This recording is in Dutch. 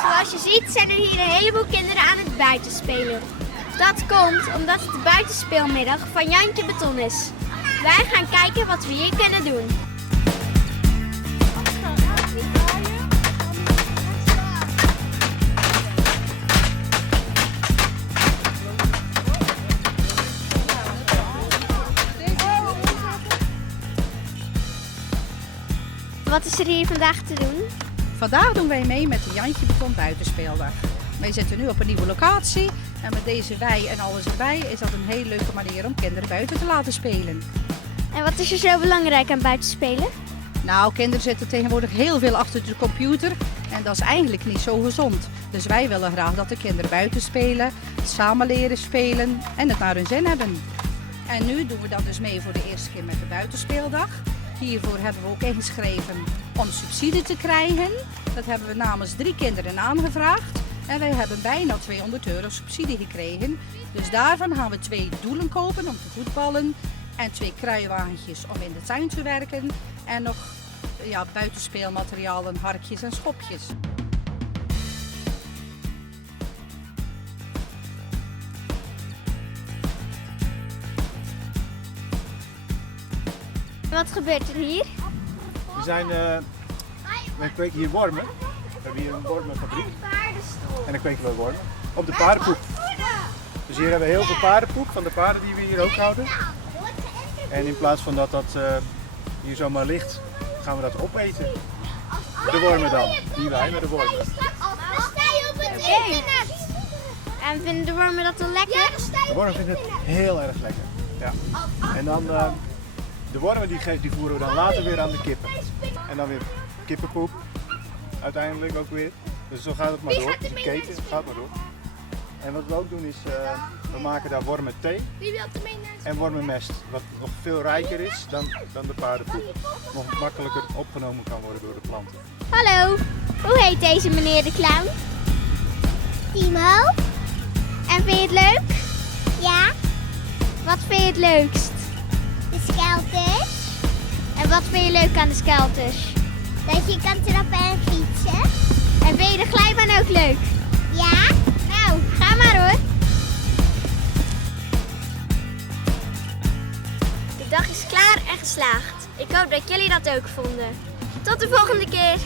Zoals je ziet zijn er hier een heleboel kinderen aan het buitenspelen. Dat komt omdat het de buitenspeelmiddag van Jantje Beton is. Wij gaan kijken wat we hier kunnen doen. Wat is er hier vandaag te doen? Vandaag doen wij mee met de Jantje Beton Buitenspeeldag. Wij zitten nu op een nieuwe locatie en met deze wei en alles erbij is dat een hele leuke manier om kinderen buiten te laten spelen. En wat is er zo belangrijk aan buitenspelen? Nou, kinderen zitten tegenwoordig heel veel achter de computer en dat is eigenlijk niet zo gezond. Dus wij willen graag dat de kinderen buiten spelen, samen leren spelen en het naar hun zin hebben. En nu doen we dat dus mee voor de eerste keer met de Buitenspeeldag. Hiervoor hebben we ook ingeschreven om subsidie te krijgen. Dat hebben we namens 3 kinderen aangevraagd. En wij hebben bijna €200 subsidie gekregen. Dus daarvan gaan we 2 doelen kopen om te voetballen. En 2 kruiwagentjes om in de tuin te werken. En nog buitenspeelmaterialen, harkjes en schopjes. Wat gebeurt er hier? Wij kweken hier wormen. We hebben hier een wormenfabriek. En dan kweken we wormen op de paardenpoep. Dus hier hebben we heel veel paardenpoep van de paarden die we hier ook houden. En in plaats van dat hier zomaar ligt, gaan we dat opeten. De wormen dan. Niet wij, maar de wormen. En vinden de wormen dat dan lekker? De wormen vinden het heel erg lekker. Ja. En dan de wormen die voeren we dan later weer aan de kippen. En dan weer kippenpoep, uiteindelijk ook weer. Dus zo gaat het maar door. Dus de keten gaat maar door. En wat we ook doen is, we maken daar wormenthee en wormenmest. Wat nog veel rijker is dan de paardenpoep. Nog makkelijker opgenomen kan worden door de planten. Hallo, hoe heet deze meneer de clown? Timo. En vind je het leuk? Ja. Wat vind je het leukst? De skelters. En wat vind je leuk aan de skelters? Dat je kan trappen en fietsen. En vind je de glijbaan ook leuk? Ja. Nou, ga maar hoor. De dag is klaar en geslaagd. Ik hoop dat jullie dat ook vonden. Tot de volgende keer.